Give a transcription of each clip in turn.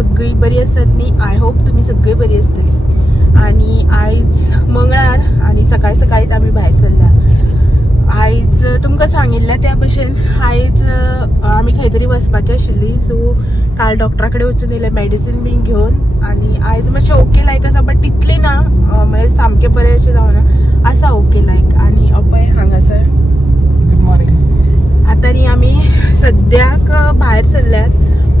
सगळी बरी असतात न्ही. आय होप तुम्ही सगळी बरी असतली. आणि आयज मंगळार आणि सकाळी सकाळीच आम्ही भायर सरल्या. आयज तुमकां सांगिल्लें त्या भशेन आयज आमी खंय तरी वचपाचीं आशिल्लीं. सो काल डॉक्टरा कडेन वचून येयलें मॅडिसीन बीन घेवन. आनी आयज मातशें ओके लायक आसा बट तितली ना, म्हणजे सामकें बरें अशें जावना, आसा ओके लायक. आनी अपय हांगासर गुड मॉर्निंग. आतां न्ही आमी सद्याक भायर सरल्यात.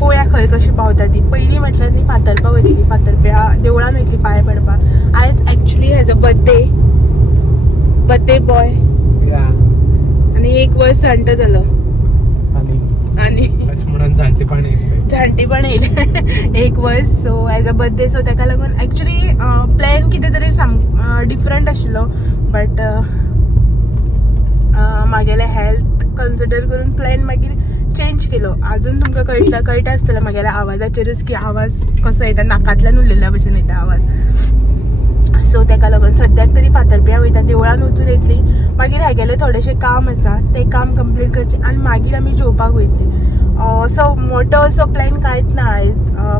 पळोवया खंय कशी पावता ती. पयलीं म्हटल्यार न्ही फातर्पा वयतली, फातर्प्या देवळान वयतली पांय पडपाक. आयज एक्चुली हेजो बर्थडे बॉय आणि 1 वर्स जाणटो जालो. आणि म्हणून जाणटी पण येयली 1 वर्स. So as a birthday, so ताका लागून एक्चुली प्लॅन कितें तरी डिफरंट आशिल्लो. बट म्हागेलें हेल्थ कन्सिडर करून प्लॅन मागीर चेंज केलो. अजून तुमकां कळटा आसतलें म्हागेल्या आवाजाचेरच की आवाज कसो येता, नाकांतल्यान उरलेल्या भशेन येता आवाज. सो ताका लागून सद्याक तरी फातर्प्या वयता, देवळान वचून येतली. मागीर हागेलें थोडेशें काम आसा, तें काम कंप्लीट करतली आनी मागीर आमी जेवपाक वयतली. असो मोठो असो प्लॅन कांयच ना आयज.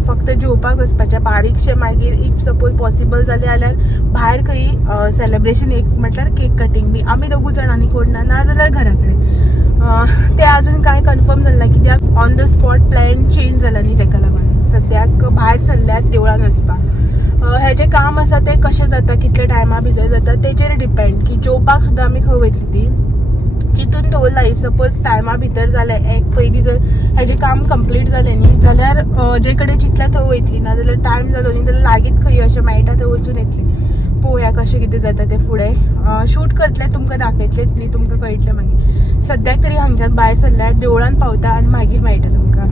फक्त जेवपाक वचपाचें बारीकशें. मागीर इफ सपोज पॉसिबल जालें जाल्यार भायर खंय सेलेब्रेशन, एक म्हटल्यार केक कटींग बी आमी दोगूच जाणांनी कोण ना जाल्यार घरा कडेन. तें अजून कांय कन्फर्म जालें ना, कित्याक on the spot plan change जाला न्ही. ताका लागून सद्याक भायर सरल्यात देवळान वचपाक. हेजें काम आसा तें कशें जाता, कितले टायमा भितर जाता तेचेर डिपेंड की जेवपाक सुद्दां आमी खंय वयतली ती. चिंतून दवरला इफ सपोज टायमा भितर जालें, एक पयलीं जर हेजें काम कंप्लीट जालें न्ही जाल्यार जे कडेन चिंतल्या थंय वयतली. ना जाल्यार टायम जालो न्ही जाल्यार लागींच खंय अशें मेळटा थंय वचून येतली. पळोवया कशें कितें जाता तें फुडें. शूट करतलें, तुमकां दाखयतलेंच न्ही, तुमकां कळटलें मागीर. सद्याक तरी हांगच्यान भायर सरल्यार देवळान पावता आनी मागीर मेळटा तुमकां.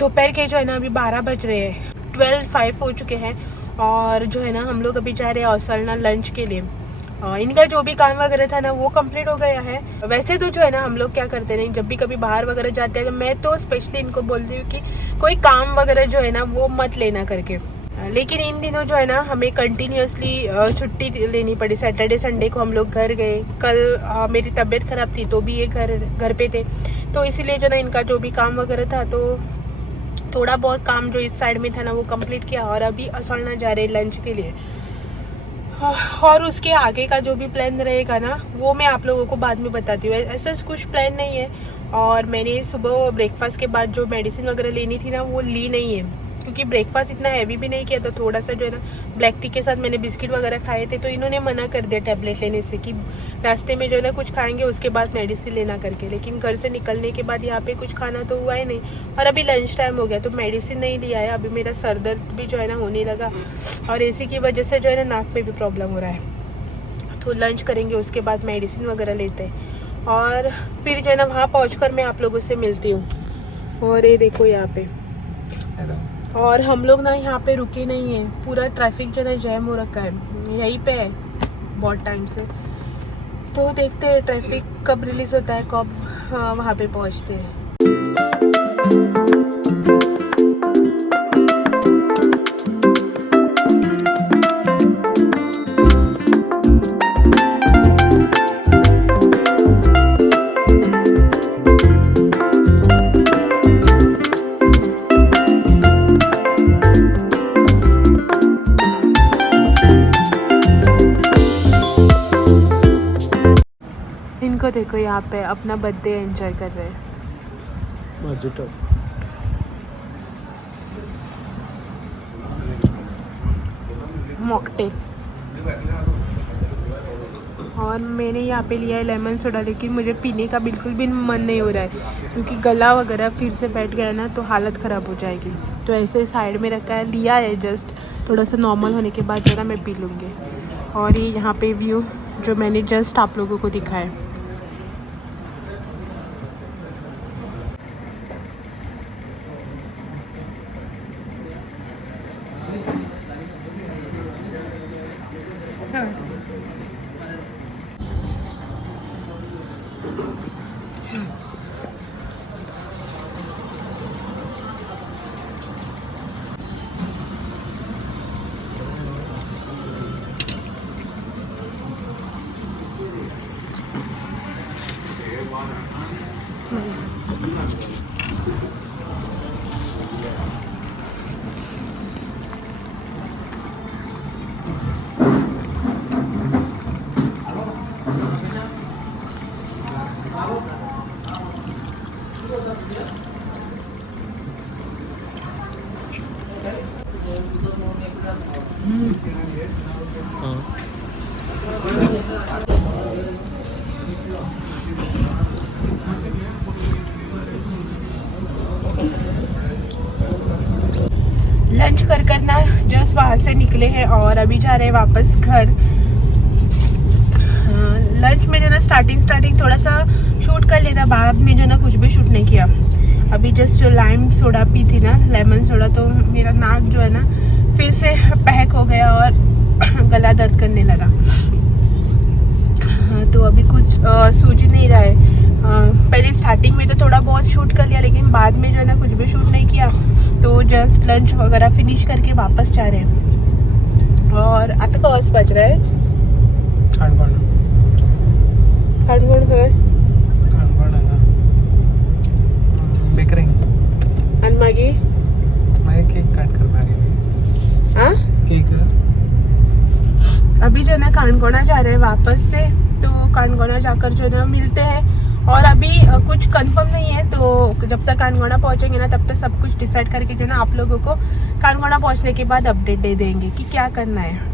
दोपहर के जो है ना अभी 12 बज रहे हैं, 12:05 हो चुके हैं. और जो है ना हम लोग अभी जा रहे हैं औसलना लंच के लिए. इनका जो भी काम वगैरह था ना वो कंप्लीट हो गया है. वैसे तो जो है ना हम लोग क्या करते हैं, जब भी कभी बाहर वगैरह जाते हैं तो मैं तो स्पेशली इनको बोलती हूँ कि कोई काम वगैरह जो है ना वो मत लेना करके. लेकिन इन दिनों जो है ना हमें कंटिन्यूसली छुट्टी लेनी पड़ी. सैटरडे संडे को हम लोग घर गए. कल मेरी तबीयत खराब थी तो भी ये घर पे थे. तो इसीलिए जो ना इनका जो भी काम वगैरह था तो थोड़ा बहुत काम जो इस साइड में था ना वो कंप्लीट किया. और अभी असलना जा रहे लंच के लिए. और उसके आगे का जो भी प्लान रहेगा ना वो मैं आप लोगों को बाद में बताती हूँ. ऐसा कुछ प्लान नहीं है. और मैंने सुबह ब्रेकफास्ट के बाद जो मेडिसिन वगैरह लेनी थी ना वो ली नहीं है, क्योंकि ब्रेकफास्ट इतना हैवी भी नहीं किया था. थोड़ा सा जो है ना ब्लैक टी के साथ मैंने बिस्किट वगैरह खाए थे. तो इन्होंने मना कर दिया टैबलेट लेने से कि रास्ते में जो है ना कुछ खाएंगे उसके बाद मेडिसिन लेना करके. लेकिन घर से निकलने के बाद यहाँ पे कुछ खाना तो हुआ ही नहीं. और अभी लंच टाइम हो गया तो मेडिसिन नहीं लिया है. अभी मेरा सर दर्द भी जो है ना होने लगा और एसी की वजह से जो है ना नाक में भी प्रॉब्लम हो रहा है. तो लंच करेंगे उसके बाद मेडिसिन वगैरह लेते हैं. और फिर जो है ना वहाँ पहुँच मैं आप लोगों से मिलती हूँ. और ये देखो यहाँ पे. और हम लोग ना यहाँ पे रुके नहीं हैं. पूरा ट्रैफिक जो है जैम हो रखा है. यहीं पे है बहुत टाइम से. तो देखते हैं ट्रैफिक कब रिलीज होता है, कब वहाँ पे पहुँचते हैं. को देखो यहाँ पे अपना बर्थडे एंजॉय कर रहे हैं। मॉकटेल। और मैंने यहाँ पे लिया है लेमन सोडा, लेकिन मुझे पीने का बिल्कुल भी मन नहीं हो रहा है क्योंकि गला वगैरह फिर से बैठ गया ना तो हालत ख़राब हो जाएगी। तो ऐसे साइड में रखा है, लिया है जस्ट थोड़ा सा नॉर्मल होने के बाद जो ना मैं पी लूँगी। और ये यहाँ पे व्यू जो मैंने जस्ट आप लोगों को दिखाया। लंच कर ना जस्ट वहाँ से निकले हैं और अभी जा रहे हैं वापस घर। लंच में जो ना स्टार्टिंग थोड़ा सा शूट कर लेना, बाद में जो ना कुछ भी शूट नहीं किया। अभी जस्ट जो लाइम सोडा पी थी ना, लेमन सोडा, तो मेरा नाक जो है ना फिर से पैक हो गया और गला दर्द करने लगा। तो अभी कुछ सूझ नहीं रहा है। पहले स्टार्टिंग में तो थोड़ा बहुत शूट कर लिया, लेकिन बाद में जो है ना कुछ भी शूट नहीं किया। तो जस्ट लंच वगैरह फिनिश करके वापस जा रहे हैं। और आता का आवाज बज रहा है अभी जो है ना कानकोना जा रहे हैं वापस से। तो कानकोना जाकर जो है ना मिलते हैं। और अभी कुछ कंफर्म नहीं है, तो जब तक कानकोना पहुंचेंगे ना तब तक सब कुछ डिसाइड करके जो ना आप लोगों को कानकोना पहुंचने के बाद अपडेट दे देंगे कि क्या करना है।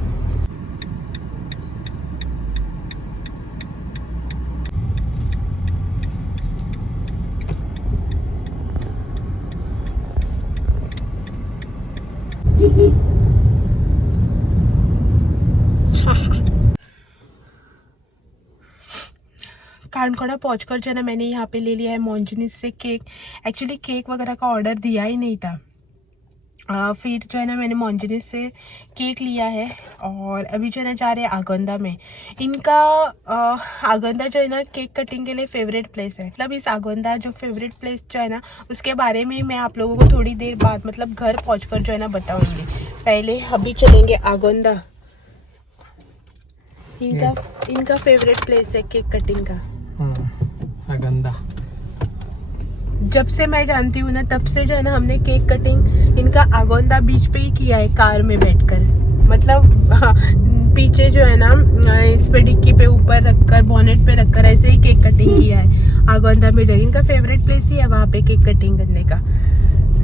कानकोना पहुंचकर जो है ना मैंने यहाँ पे ले लिया है मोंजिनिस से केक। एक्चुअली केक वगैरह का ऑर्डर दिया ही नहीं था। फिर जो है ना मैंने मोंजिनिस से केक लिया है। और अभी जो है ना जा रहे हैं आगोंदा में। इनका आगोंदा जो है ना केक कटिंग के लिए फेवरेट प्लेस है। मतलब इस आगोंदा जो फेवरेट प्लेस जो है ना उसके बारे में मैं आप लोगों को थोड़ी देर बाद मतलब घर पहुँचकर जो है ना बताऊँगी। पहले अभी चलेंगे आगोंदा। इनका फेवरेट प्लेस है केक कटिंग का, आगोंदा। जब से मैं जानती हूँ ना तब से जो है ना हमने केक कटिंग इनका आगोंदा बीच पे ही किया है, कार में बैठकर। मतलब पीछे जो है ना इस पे डिक्की पे ऊपर रखकर, बोनेट पे रखकर ऐसे ही केक कटिंग किया है आगोंदा में। जगह इनका फेवरेट प्लेस ही है वहाँ पे केक कटिंग करने का,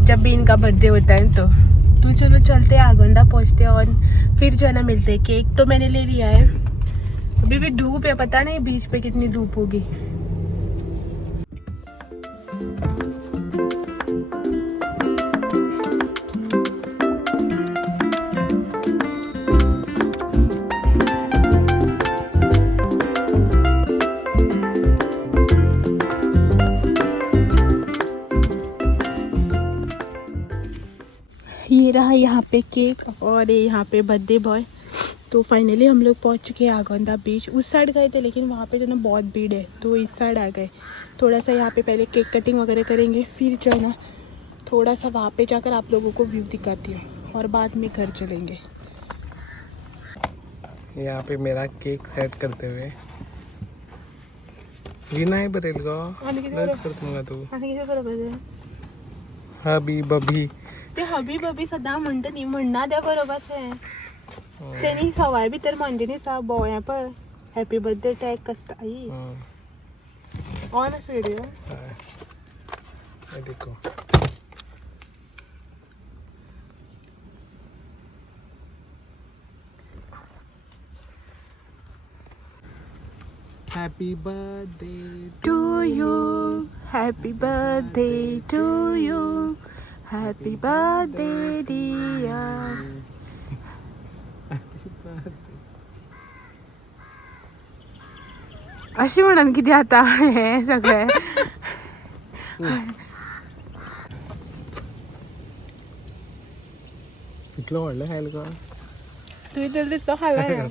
जब भी इनका बर्थडे होता है। तो चलो चलते हैं आगोंदा, पहुँचते हैं और फिर जो है ना मिलते हैं। केक तो मैंने ले लिया है। अभी भी धूप है, पता नहीं बीच पे कितनी धूप होगी। ये रहा यहाँ पे केक और ये यहाँ पे बर्थडे बॉय। तो फाइनली हम लोग पहुँच चुके हैं आगोंदा बीच। उस साइड गए थे लेकिन वहाँ पे जो ना बहुत भीड़ है, तो इस साइड आ गए। थोड़ा सा यहाँ पे पहले केक कटिंग वगैरह करेंगे, फिर जो है ना थोड़ा सा वहाँ पे जाकर आप लोगों को व्यू दिखाती हूँ और बाद में घर चलेंगे। यहाँ पे मेरा केक सेट करते हुए रीना है बरेल को कर दूंगा तू हबी बबी ते हबी बबी सदा म्हणत नाही, म्हणणार द्या बरोबरच आहे। त्यांनी सवाय भी तर म्हणजे सा बॉया पर हॅपी बर्थडे टॅग कसता आई ऑनेस्ट वीडियो ये देखो happy birthday to you, happy birthday to you, happy birthday dear. अशी म्हणून किती आता हे सगळे इतलं वाढलं खायला का तुम्ही तर दिसतो खाल्ला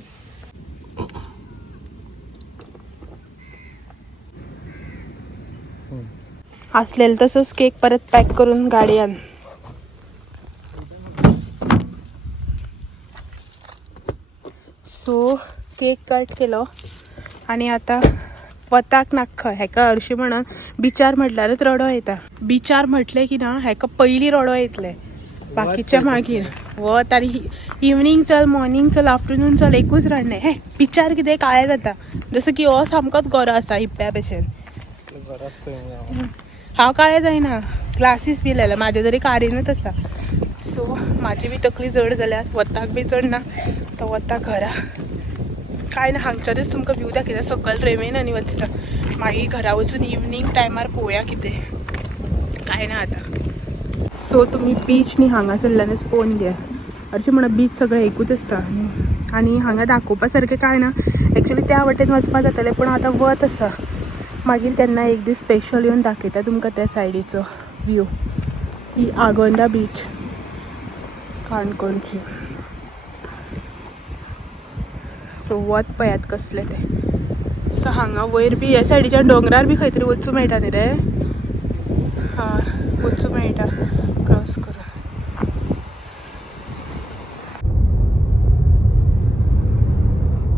असलेलं तसंच केक परत पॅक करून गाडी आण. सो केक कट केलो आणि आता वताक नाख हेका हरशी म्हणून बिचार म्हटल्यारच रडो येता. बिचार म्हटले की ना हेका पयली रडो येतले, बाकीच्या मागीर वत आनी इवनिंग चल मॉर्निंग चल आफ्टरनून चल एकूच रडणे. हे बिचार कितें काळें जाता जसं की हो सामकोच गरो आसा हिप्प्या भशेन. हांव काळें जायना, ग्लासीस बी लायला म्हाजे तरी कारीनच आसा. सो म्हाजी बी तकली जड जाल्यार वताक बी चड ना तो वता घरा. काय ना हांगच्यानच तुमकां व्यू दाखयता सकयल रेवेन आनी वचता. मागीर घरा वचून इवनिंग टायमार पळोवया कितें काय ना आतां. सो तुमी बीच न्ही हांगासरल्यानच पळोवन घे. हरशीं म्हणून बीच सगळें एकूच आसता आनी हांगा दाखोवपा सारकें काय ना. एक्चुली त्या वाटेन वचपा जातालें पूण आतां वत आसा. मागीर केन्ना एक दीस स्पेशल येवन दाखयता तुमकां त्या सायडीचो व्यू. ही आगोंदा बीच काणकोणची. सो वत पळयात कसलें तें. सो हांगा वयर बी ह्या सायडीच्या डोंगरार बी खंय तरी वचूं मेळटा न्ही रे. हां वचूं मेळटा क्रॉस करून.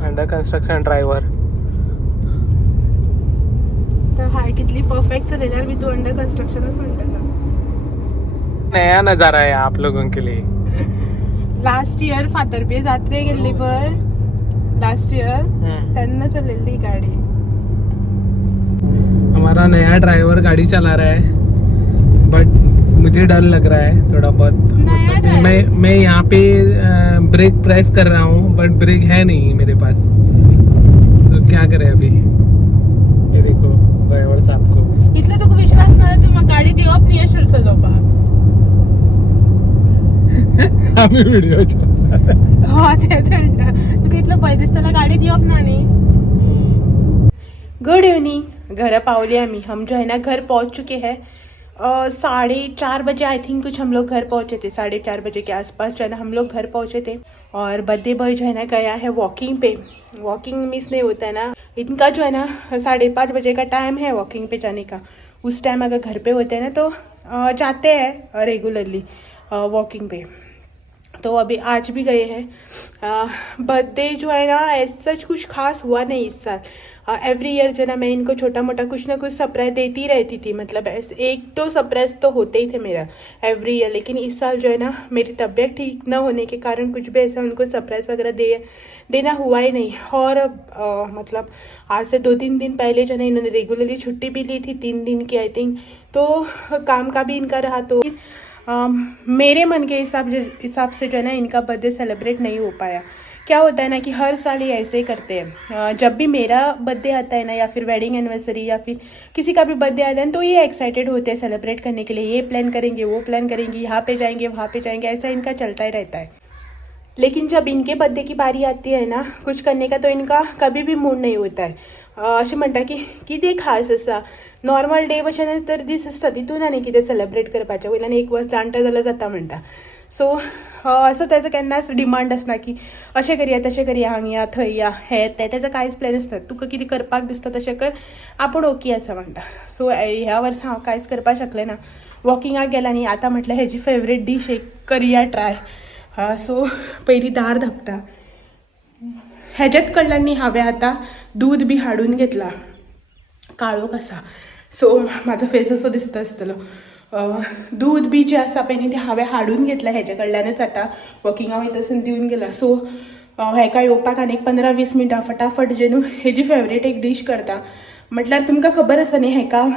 Under construction driver. तर हाय कितली परफेक्ट चलयल्यार बी तूं अंडर कंस्ट्रक्शनच म्हणटा. नया नजारा है आप लोगों के लिए. लास्ट इयर फातर्पे जात्रे गेल्ली पळय लास्ट इयर तेन्ना चलयल्ली गाडी. हमारा नया ड्राइवर गाड़ी चला रहा है बट मुझे डर लग रहा है थोड़ा बहुत. मतलब मैं यहाँ पे ब्रेक प्रेस कर रहा हूँ बट ब्रेक है नहीं मेरे पास. तो क्या करें अभी. ये देखो ड्राइवर साहब को इतलं तुका विश्वास ना तू म्हाका गाडी दिवप न्ही अशें चलोवपाक. आम्ही व्हिडिओ हो तेच म्हणटा तुका इतलं भंय दिसताना गाडी दिवप ना न्ही. Good evening. घर पावले हम जो है ना घर पहुंच चुके हैं. 4:30 बजे आई थिंक कुछ हम लोग घर पहुंचे थे. 4:30 बजे के आसपास जो है ना हम लोग घर पहुंचे थे. और बर्थडे बॉय जो है ना गया है वॉकिंग पे. वॉकिंग मिस नहीं होता है ना. इनका जो है ना 5:30 बजे का टाइम है वॉकिंग पे जाने का. उस टाइम अगर घर पे होते हैं ना तो जाते हैं रेगुलरली वॉकिंग पे. तो अभी आज भी गए हैं. बर्थडे जो है ना ऐसा कुछ खास हुआ नहीं इस साल. एवरी ईयर जो ना मैं इनको छोटा मोटा कुछ ना कुछ सरप्राइज देती रहती थी. मतलब ऐसे एक तो सरप्राइज तो होते ही थे मेरा एवरी ईयर. लेकिन इस साल जो है ना मेरी तबीयत ठीक न होने के कारण कुछ भी ऐसा उनको सरप्राइज वगैरह देना हुआ ही नहीं. और मतलब आज से 2-3 दिन पहले जो है इन्होंने रेगुलरली छुट्टी भी ली थी 3 दिन की आई थिंक. तो काम का भी इनका रहा. तो मेरे मन के हिसाब से जो है ना इनका बर्थडे सेलिब्रेट नहीं हो पाया. क्या होता है ना कि हर साल ये ऐसे ही करते हैं. जब भी मेरा बर्थडे आता है ना या फिर वेडिंग एनिवर्सरी या फिर किसी का भी बर्थडे आता है तो ये एक्साइटेड होते हैं सेलिब्रेट करने के लिए. ये प्लान करेंगे वो प्लान करेंगे, यहाँ पे जाएंगे वहाँ पे जाएंगे, ऐसा इनका चलता ही रहता है. लेकिन जब इनके बर्थडे की बारी आती है ना कुछ करने का तो इनका कभी भी मूड नहीं होता है. अशें म्हणटा की कितें खास आसा. नॉर्मल डे भशेन तर दीस आसता तितून आनी कितें सेलिब्रेट करपाचें. वयल्यान एक वर्स जाणटा जाल्यार जाता म्हणटा. सो असं त्याचं केन्नाच डिमांड आसना की अशें करया तशें करया हांगा थंय या हें तें. तेजो कांयच प्लॅन आसना. तुका कितें करपाक दिसता तशें कर आपूण ओके आसा म्हणटा. सो ह्या वर्सा हांव कांयच करपाक शकलें ना. वॉकिंगाक गेला न्ही आतां म्हटल्यार हेजी फेवरेट डीश एक करया ट्राय. सो पयलीं दार धांपता. हेज्याच कडल्यान न्ही हांवें आतां दूद बी हाडून घेतला. काळोख आसा सो म्हाजो फेस असो दिसता आसतलो. दूध बी जे आसा पळय न्ही तें हांवें हाडून घेतलां हेजे कडल्यानच आतां वॉकिंगा वयतासून दिवन गेला. सो हेका येवपाक आनीक 15-20 मिनटां फटाफट जेनू हेजी फेवरेट एक डीश करता. म्हटल्यार तुमकां खबर आसा न्ही हेका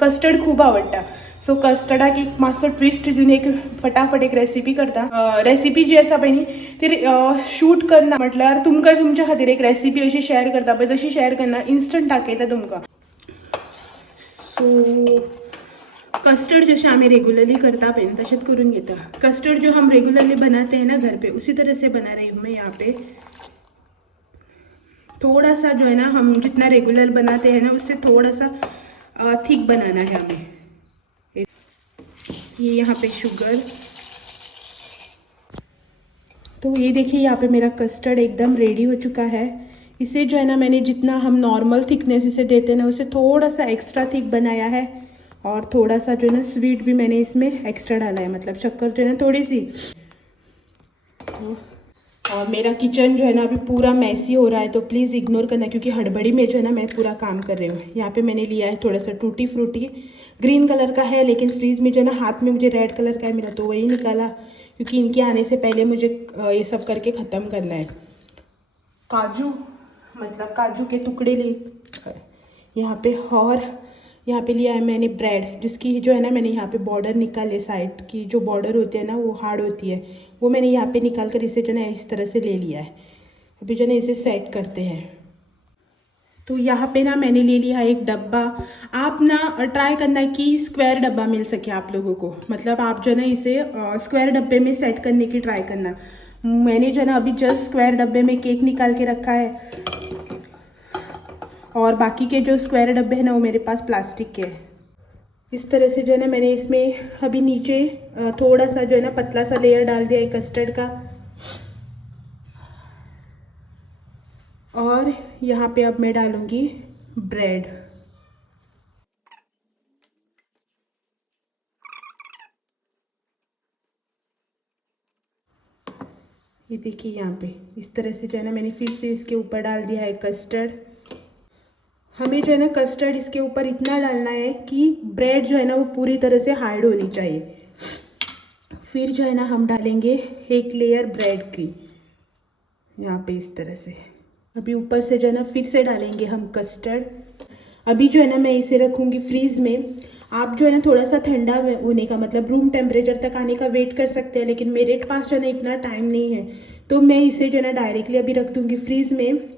कस्टर्ड खूब आवडटा. सो कस्टर्डाक एक मातसो ट्विस्ट दिवन एक फटाफट एक रेसिपी करता. रेसिपी जी आसा पळय न्ही ती शूट करना, म्हटल्यार तुमकां तुमच्या खातीर एक रेसिपी अशी शेअर करता पळय तशी शेअर करना, इन्स्टंट दाखयता तुमकां. सो कस्टर्ड जैसे हमें रेगुलरली करता पे तशेंच करून घेता. कस्टर्ड जो हम रेगुलरली बनाते हैं ना घर पे, उसी तरह से बना रही हूँ मैं यहाँ पे. थोड़ा सा जो है ना हम जितना रेगुलर बनाते हैं ना उससे थोड़ा सा थिक बनाना है हमें. ये यहाँ पे शुगर. तो ये देखिए यहाँ पे मेरा कस्टर्ड एकदम रेडी हो चुका है. इसे जो है ना मैंने जितना हम नॉर्मल थिकनेस इसे देते हैं ना उससे थोड़ा सा एक्स्ट्रा थिक बनाया है. और थोड़ा सा जो है ना स्वीट भी मैंने इसमें एक्स्ट्रा डाला है, मतलब शक्कर जो है ना थोड़ी सी. और मेरा किचन जो है ना अभी पूरा मैसी हो रहा है, तो प्लीज़ इग्नोर करना क्योंकि हड़बड़ी में जो है ना मैं पूरा काम कर रही हूँ. यहाँ पे मैंने लिया है थोड़ा सा टूटी फ्रूटी, ग्रीन कलर का है लेकिन फ्रीज में जो है ना हाथ में मुझे रेड कलर का है मेरा, तो वही निकाला क्योंकि इनके आने से पहले मुझे ये सब करके ख़त्म करना है. काजू, मतलब काजू के टुकड़े ले यहाँ पे. और यहाँ पे लिया है मैंने ब्रेड, जिसकी जो है ना मैंने यहाँ पे बॉर्डर निकाले, साइड की जो बॉर्डर होती है ना वो हार्ड होती है, वो मैंने यहाँ पे निकाल कर इसे जो है इस तरह से ले लिया है. अभी जो है इसे सेट करते हैं. तो यहाँ पे ना मैंने ले लिया है एक डब्बा. आप ना ट्राई करना कि स्क्वायर डब्बा मिल सके आप लोगों को, मतलब आप जो है ना इसे स्क्वायर डब्बे में सेट करने की ट्राई करना. मैंने जो है ना अभी जस्ट स्क्वायर डब्बे में केक निकाल के रखा है और बाकी के जो स्क्वायर डब्बे हैं ना वो मेरे पास प्लास्टिक के हैं. इस तरह से जो है ना मैंने इसमें अभी नीचे थोड़ा सा जो है ना पतला सा लेयर डाल दिया है कस्टर्ड का. और यहाँ पे अब मैं डालूँगी ब्रेड. ये देखिए यहाँ पे इस तरह से जो है ना मैंने फिर से इसके ऊपर डाल दिया है कस्टर्ड. हमें जो है ना कस्टर्ड इसके ऊपर इतना डालना है कि ब्रेड जो है ना वो पूरी तरह से हार्ड होनी चाहिए. फिर जो है ना हम डालेंगे एक लेयर ब्रेड की यहाँ पे इस तरह से. अभी ऊपर से जो है ना फिर से डालेंगे हम कस्टर्ड. अभी जो है ना मैं इसे रखूँगी फ्रीज में. आप जो है ना थोड़ा सा ठंडा होने का, मतलब रूम टेम्परेचर तक आने का वेट कर सकते हैं, लेकिन मेरे पास जो है ना इतना टाइम नहीं है, तो मैं इसे जो है ना डायरेक्टली अभी रख दूँगी फ्रीज में.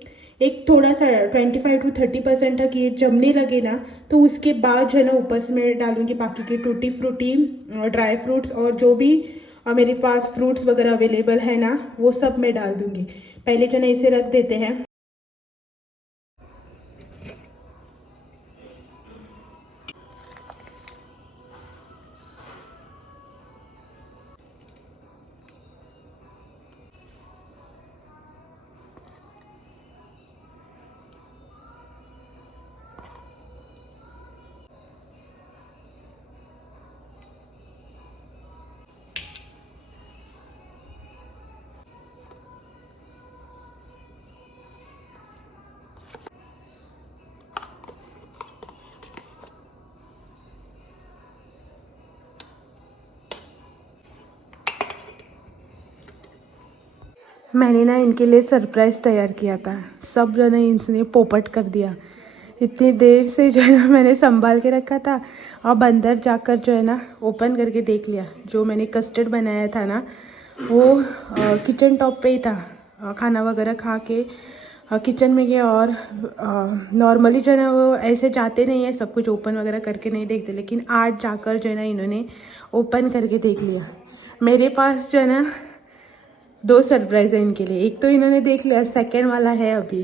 एक थोड़ा सा 25 to 30% तक ये जमने लगे ना, तो उसके बाद जो है ना ऊपर से मैं डालूँगी बाकी के टूटी फ्रूटी, ड्राई फ्रूट्स और जो भी मेरे पास फ्रूट्स वगैरह अवेलेबल है ना वो सब मैं डाल दूँगी. पहले जो है ना इसे रख देते हैं. मैंने ना इनके लिए सरप्राइज़ तैयार किया था. सब जो है ना इसने पोपट कर दिया. इतनी देर से जो है ना मैंने संभाल के रखा था, अब अंदर जाकर जो है ना ओपन करके देख लिया. जो मैंने कस्टर्ड बनाया था ना वो किचन टॉप पे ही था. खाना वगैरह खा के किचन में गया और नॉर्मली जो है ना वो ऐसे जाते नहीं है सब कुछ ओपन वगैरह करके नहीं देखते, लेकिन आज जाकर जो है ना इन्होंने ओपन करके देख लिया. मेरे पास जो है ना 2 सरप्राइज़ है इनके लिए. एक तो इन्होंने देख लिया, सेकंड वाला है अभी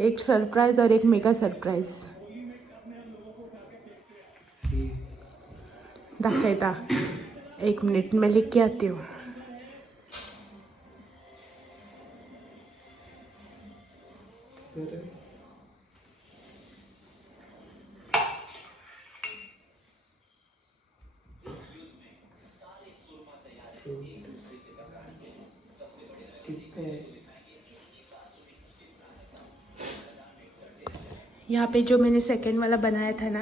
एक सरप्राइज़ और एक मेगा सरप्राइज़. दाखवता 1 मिनट में लिख के आती हूँ. यहाँ पे जो मैंने सेकंड वाला बनाया था ना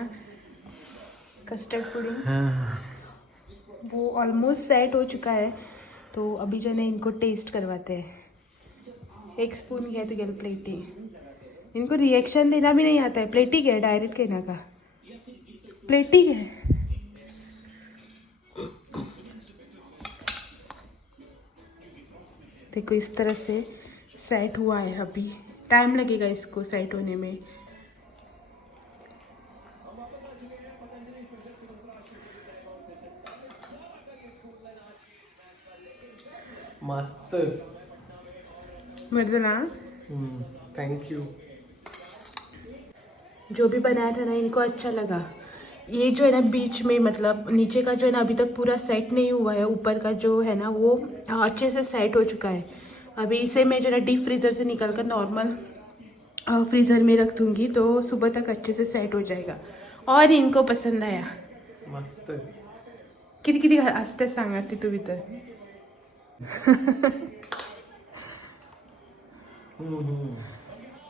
कस्टर्ड पुडिंग, वो ऑलमोस्ट सेट हो चुका है. तो अभी जो है ना इनको टेस्ट करवाते हैं. 1 स्पून घ्या तुगेले प्लेटी. इनको रिएक्शन देना भी नहीं आता है, प्लेटिंग है डायरेक्ट कहना का, प्लेटिंग है। देखो इस तरह से सेट हुआ है, अभी टाइम लगेगा इसको सेट होने में। मस्त। मर्दना थैंक यू। जो भी बनाया था ना इनको अच्छा लगा। ये जो है ना बीच में मतलब नीचे का जो है ना अभी तक पूरा सेट नहीं हुआ है, ऊपर का जो है ना वो अच्छे से सेट हो चुका है। अभी इसे मैं जो है ना डीप फ्रीज़र से निकाल कर नॉर्मल फ्रीज़र में रख दूँगी तो सुबह तक अच्छे से सेट हो जाएगा। और इनको पसंद आया। मस्त। किती किती असते सांगा तिथं तर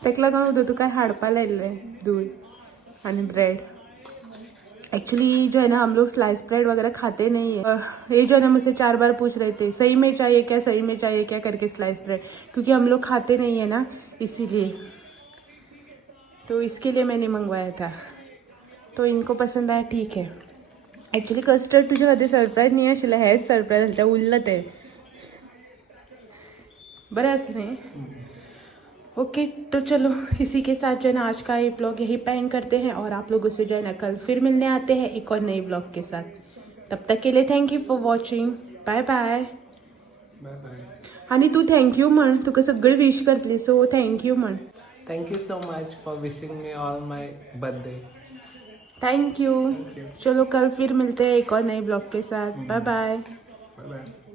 तेक लागून उदो तुका हाडपा लायिल्लें दूध आणि ब्रेड। एक्चुअली जो है ना हम लोग स्लाइस ब्रेड वगैरह खाते नहीं है। ये जो है ना मुझसे 4 बार पूछ रहे थे सही में चाहिए क्या, सही में चाहिए क्या करके स्लाइस ब्रेड, क्योंकि हम लोग खाते नहीं है ना इसीलिए, तो इसके लिए मैंने मंगवाया था। तो इनको पसंद आया, ठीक है। एक्चुअली कस्टर्ड तुझ्या कधी सरप्राईज नाही आशिल्लें, हेच सरप्राईज उरलं ते बरं असं नाही। ओके तो चलो इसी के साथ जो है ना आज का ये ब्लॉग यही पेंड करते हैं और आप लोगों से जो है ना कल फिर मिलने आते हैं एक और नए ब्लॉग के साथ। तब तक के लिए thank you for watching, bye bye. Bye bye. आणि तू थँक्यू म्हण, तुका सगळं विश करतली सो थँक्यू म्हण। Thank you so much for wishing me all my birthday. Thank you. चलो कल फिर मिलते हैं एक और नए ब्लॉग के साथ, बाय बाय। Bye bye.